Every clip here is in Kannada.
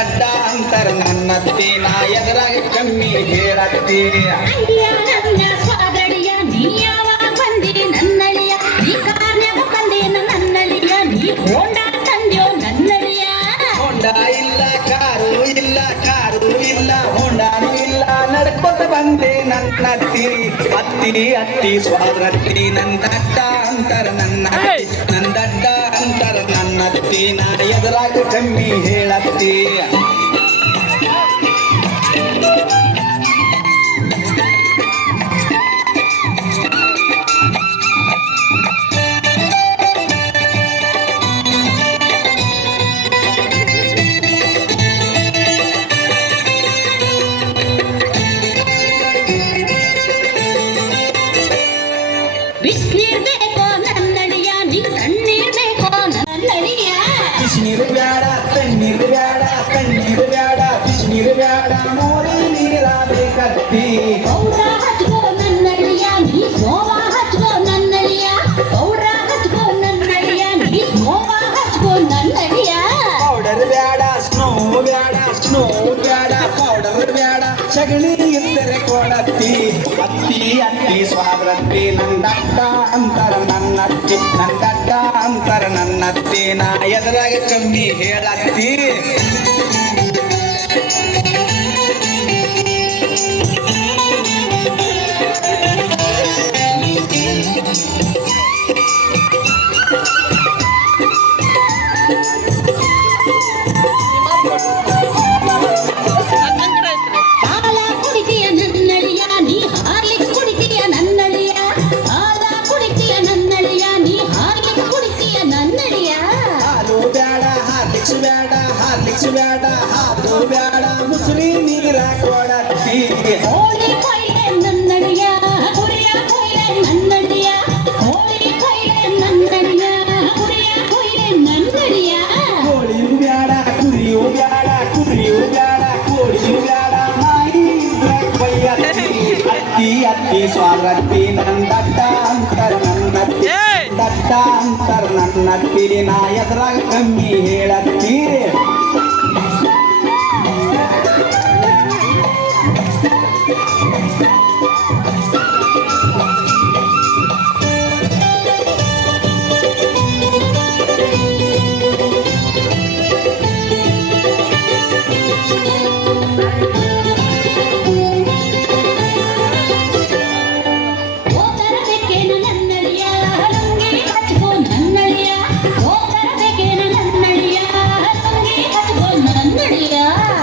ನಂದಡ್ಡ ಅಂತರ ನನ್ನತ್ತಿ ನಾ ಎದುರಾಗ ಕಮ್ಮಿ ಹೇಳತ್ತಿ ಸ್ವಾದಳಿಯ ನೀ ಯಾವಾಗ ಬಂದಿ ನನ್ನಳಿಯ ನೀ ಕಾರ್ಯಾಗ ಬಂದೇನ ನನ್ನಳಿಯ ನೀ ಹೋಂಡ ತಂದ್ಯೋ ನನ್ನಳಿಯ ಹೊಂಡ ಇಲ್ಲ ಕಾರು ಇಲ್ಲ ಹೊಂಡಾನು ಇಲ್ಲ ನಡ್ಕೊತ ಬಂದೆ ನನ್ನತ್ತಿ ಅತ್ತಿ ಸ್ವಾದ್ರತ್ತಿ ನಂದಡ್ಡ ಅಂತರ ನಂದಡ್ಡ ಅಂತರ ನನ್ನತ್ತಿ ನಾ ಎದುರಾಗ ಕಮ್ಮಿ ಹೇಳತ್ತಿ ಬಿಸ್ನೀರ್ ಬೇಕೋ ನನ್ನಳಿಯ ನೀ ತಣ್ಣೀರ್ ಬೇಕೋ ನನ್ನಳಿಯ ಬಿಸಿನೀರು ಬ್ಯಾಡ ತಣ್ಣೀರು ಬ್ಯಾಡ ಬಿಸಿನೀರು ಬ್ಯಾಡ ಮೋರಿ ನೀರ ಬೇಕತ್ತಿ ಪೌರ ಹಚ್ಕೋ ನನ್ನಳಿಯ ನೀ ಸೋವ ಹಚ್ಕೋ ನನ್ನಳಿಯ ಪೌರ ಹಚ್ಕೋ ನನ್ನಳಿಯ ನೀ ಸೋವ ಹಚ್ಕೋ ನನ್ನಳಿಯ ಪೌಡರ್ ಬ್ಯಾಡ ಸ್ನೋ ಬ್ಯಾಡ ಪೌಡರ್ ಬ್ಯಾಡ ಸಗಣಿ ಇದ್ದರೆ ಕೊಡತ್ತಿ ಅತ್ತಿ ಸ್ವಾದ್ರತ್ತಿ ನಂದಡ್ಡ ಅಂತರ ನನ್ನತ್ತಿ ನಾ ಎದುರಾಗ ಕಮ್ಮಿ ಹೇಳತ್ತಿ ಹಾಲ ಕುಡಿತೀಯ ನನ್ನಳಿಯ ನೀ ಹಾರ್ಲಿಕ್ಸ್ ಕುಡಿತೀಯ ನನ್ನಳಿಯ ಹಾಲ ಕುಡಿತೀಯ ನನ್ನಳಿಯ ನೀ ಹಾರ್ಲಿಕ್ಸ್ ಕುಡಿತೀಯ ನನ್ನಳಿಯ ಹಾಲು ಬ್ಯಾಡ ಹಾರ್ಲಿಕ್ಸ್ ಬ್ಯಾಡ ಹಾಲು ಬ್ಯಾಡ ಮುಸುರಿ ನೀರ ಕೊಡತ್ತಿ ಹೋಳಿ ಕೊಯ್ಲೆ ನನ್ನಳಿಯ ಕುರಿಯ ಕೊಯ್ಲೆ ನನ್ನಳಿಯ ಹೋಳಿ ಕೊಯ್ಲೆ ನನ್ನಳಿಯ ಕುರಿಯ ಕೊಯ್ಲೆ ನನ್ನಳಿಯ ಕೋಳಿಯು ಬ್ಯಾಡ ಕುರಿಯು ಬ್ಯಾಡ ಕೋಳಿಯು ಬ್ಯಾಡ ನಾಯಿ ಇದ್ರ ಕೊಯ್ಯತ್ತಿ ಅತ್ತಿ ಸ್ವಾದ್ರತ್ತಿ ನಂದಡ್ಡ ಅಂತರ ನನ್ನತ್ತಿ ನಾ ಎದುರಾಗ ಕಮ್ಮಿ ಹೇಳತ್ತಿ ಹೋತರ ಬೇಕೇನ ನನ್ನಳಿಯ ಲುಂಗಿ ಹಚ್ಕೋ ನನ್ನಳಿಯ ಹೋತರ ಬೇಕೇನ ನನ್ನಳಿಯ ಲುಂಗಿ ಹಚ್ಕೋ ನನ್ನಳಿಯ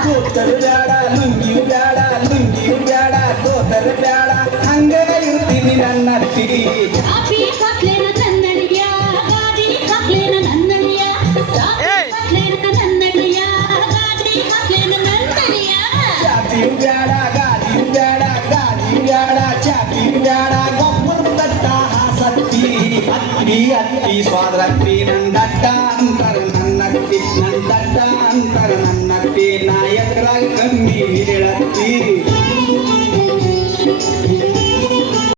ಕೂತರು ಬ್ಯಾಡ ಲುಂಗಿಯು ಬ್ಯಾಡ ತೋತರು ಬ್ಯಾಡ ಹಂಗ ಇರ್ತೀನಿ ನನ್ನತ್ತಿ ಕಾಫಿ ಹಾಕ್ಲೇನ ನನ್ನಳಿಯ ಗಾಡಿ ಹಾಕ್ಲೇನ ನನ್ನಳಿಯ ಕಾಫಿ ಹಾಕ್ಲೇನ ನನ್ನಳಿಯ ಗಾಡಿ ಹಾಕ್ಲೇನ ನನ್ನಳಿಯ ಚಾಪಿಯು ಬ್ಯಾಡ ಗಾಡಿಯು ಬ್ಯಾಡ ಚಾಪಿಯು ಬ್ಯಾಡ ಗೊಬ್ಬರ ದಟ್ಟ ಹಾಸತ್ತಿ ಅತ್ತಿ ಸ್ವಾದ್ರತ್ತಿ ನಂದಡ್ಡ ಅಂತರ ನನ್ನತ್ತಿ ನಾ ಎದುರಾಗ ಕಮ್ಮಿ ಹೇಳತ್ತಿ